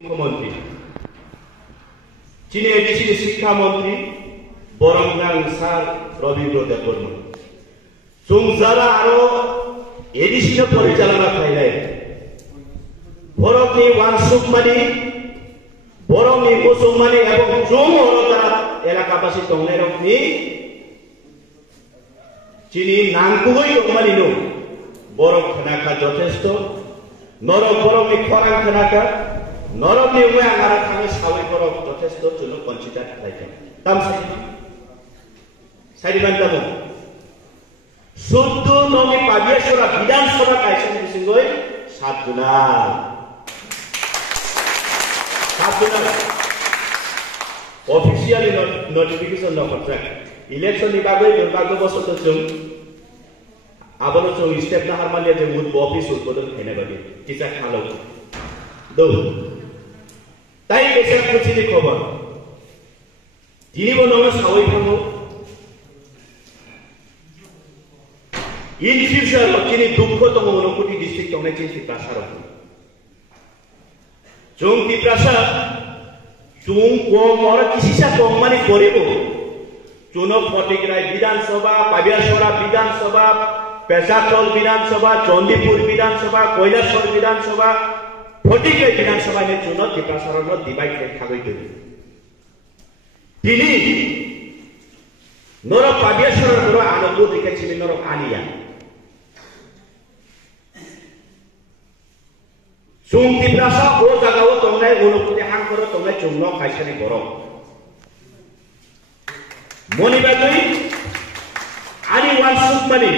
মুখ্যমন্ত্রী চীনে এডিসি শিক্ষামন্ত্রী বরংগাং স্যার রবীন্দ্র দেববর্মন যারা আরো এডিসি পরিচালনা খাইলে ভরতনি ওয়ানসুকমানি বরংনি মুসলমানি এবং জুম হরতা এলাকাবাসী টংনাইরকনি চিনি নাংকুই টংমানি নো বরং খানাকা যথেষ্ট নরক বরংনি খরাং খানাকা নরকনি উমে আঙারা থাঙে সাউই বরক যথেষ্ট চুনো কনসিডার খাইছেন তাম সাইডিবান দাবো শুদ্ধ নমি পাবিয়াসরা বিধানসভা কাইছেন বিসিঙ্গই 7 জুলাই অফিসিয়ালি নোটিফিকেশন নকরছে ইলেকশন नि बागै दुर्भाग्यवशत जों आबोनो जों स्टेप ना हारमालिया जों मुद अफिस उद्बोधन खायनाय बादि किसा खालो दो ताई बेसा खुसिनि खबर दिनिबो नङो सावै थाङो इन फ्यूचर किनि दुख दङ नकुटि डिस्ट्रिक्ट दंनाय चिन्ति प्रासार जों ति प्रासार जों कोमर किसिसा दंमानि गरिबो चुनो फटिग्राय विधानसभा पाबियासरा विधानसभा पेशाचल विधानसभा चंदीपुर विधानसभा কৈলাসর विधानसभा फटिग्राय विधानसभा ने चुनो टिप्रासारन डिवाइड खागै दि दिनि नर पाबियासर नर आनंद दिखाइसिनि नर आनिया जों टिप्रासा ओ जागाव तंनाय उनुपुति हांखर तंनाय चुंनो खाइसानि बर মনিবাগৈ আনি ওয়ানসুকমানি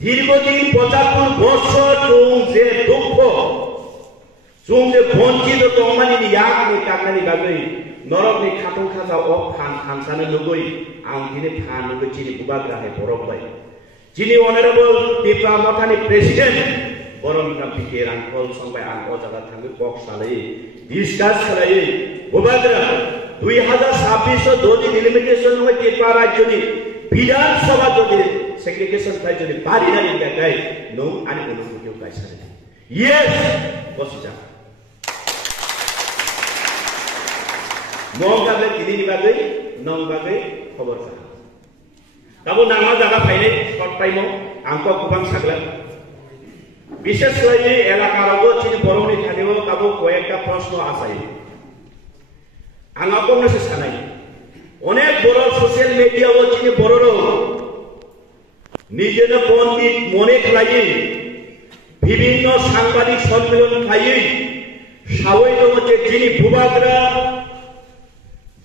দীর্ঘদিন ৭৫ বছর जों যে দুঃখ जों যে বঞ্চিত তমানি ইয়াকনি কাকনানি বাগৈ নরকনি খাতং খাজা অ খান খানসানো লগৈ আং দিনে ফান লগৈ চিনি বুবাগ্রাহে বরবাই যিনি অনারেবল ত্রিপুরা মথানি প্রেসিডেন্ট বরমকা পিকে রাংকল সংবাই আং অ জায়গা থাঙ্গৈ বক্সালাই ডিসকাস খালাই বুবাগ্রা 2026 যদি ডিলিমিটেশন হয় ত্রিপুরা রাজ্যনি বিধানসভা যদি সেগ্রিগেশন হয় যদি বাড়িনানি গায় নো আনি অনুমতিও গাইছারে ইয়েস বসিজা মঙ্গাবে দিনি বাগৈ নংবাগৈ খবর জানা কাবো নামা জায়গা ফাইলে শর্ট টাইমও আংক গোবাং সাগলা বিশেষ করে এলাকারও চিনি বরংনি থানিও কাবো কয়েকটা প্রশ্ন আসাই आंगा से सानाय अनेक बड़ सोशल मीडिया चिनि बड़र निजेनो पंडित मने खालायै विभिन्न सांबादिक सम्मेलन खायै सावै दङ जे जिनि भुबाग्रा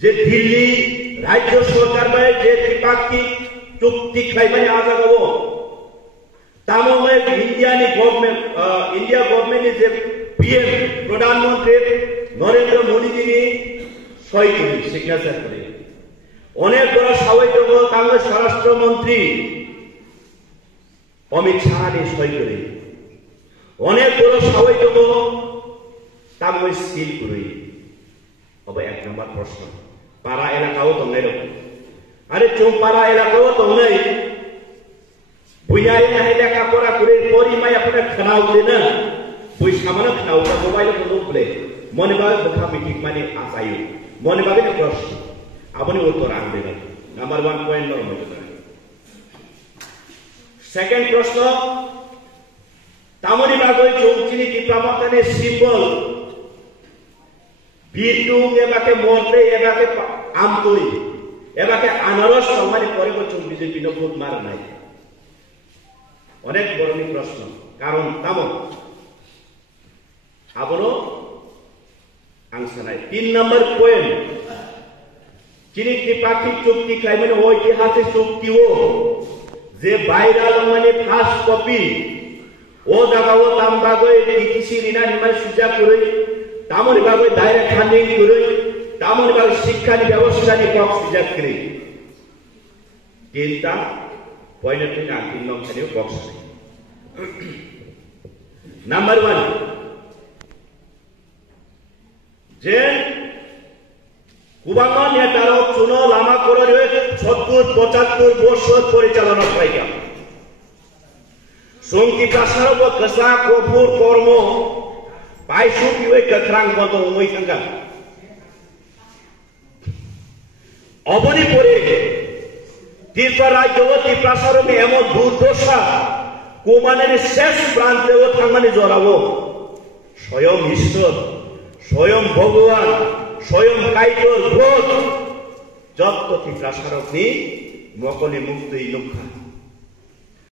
जे दिल्ली राज्य सरकार by J त्रिपाक्षिक चुक्ति खायमानि आजागाव तामोय India government J PM प्रधानमंत्री नरेंद्र मोदी जी सही करी सिग्नेचर करे अनेक बड़ा सावै दङ कांग्रेस स्वराष्ट्र मंत्री अमित शाह ने सही करे अनेक बड़ा सावै दङ तामोय सिल करे अब एक नंबर प्रश्न पारा एलाकाओ दंनाय दं आरो जों पारा एलाकाओ दंनाय बुयाय नाय लेखा परा करे परिमाय आपने खनाव देना बुय सामानो खनाव का मोबाइल को लोबले मनबा बखा मिटिक माने आसायो মনে ভাবে প্রশ্ন আপনি উত্তর আনবেন নাম্বার 1 পয়েন্ট নম্বর সেকেন্ড প্রশ্ন তামনি বাগৈ চৌচিনি টিপ্রামতানে সিম্বল বিটু এবাকে মরতে এবাকে আমতই এবাকে আনারস সম্মানিত করে চৌ বিজেপি নভূত মার নাই অনেক বড় প্রশ্ন কারণ তামন আপনো आंसानाय 3 नंबर पॉइंट चिनि त्रिपाक्षिक चुक्ति खायमाने ऐतिहासिक चुक्ति जे भाइराल माने फार्स्ट कपि ओ जागाव तामबागै टिटिसि रिना निमा सुजा करै तामनि बागै डाइरेक्ट फान्डिं करै तामनि बागै शिक्षानि व्यवस्थानि बक्स सुजा करै तीनटा पॉइंट थिना 3 नंबर खानि बक्स नंबर 1 যে কুবাঙ্গ নেতার চুনো লামা করে 70-75 বছর পরিচালনা করাইয়া সঙ্গী প্রাসারব কসা কফুর কর্ম Paisuki kakrang boto umoi tangka. Oboni pore tirpa rajyo tiprasarone emon durdosha কোমানের শেষ প্রান্তেও থাঙ্গানে জড়াবো স্বয়ং ঈশ্বর স্বয়ং ভগবান স্বয়ং কাইটর গ্রোথ যত তিপ্রাসারক নি মকলি মুক্তি লুক্ষা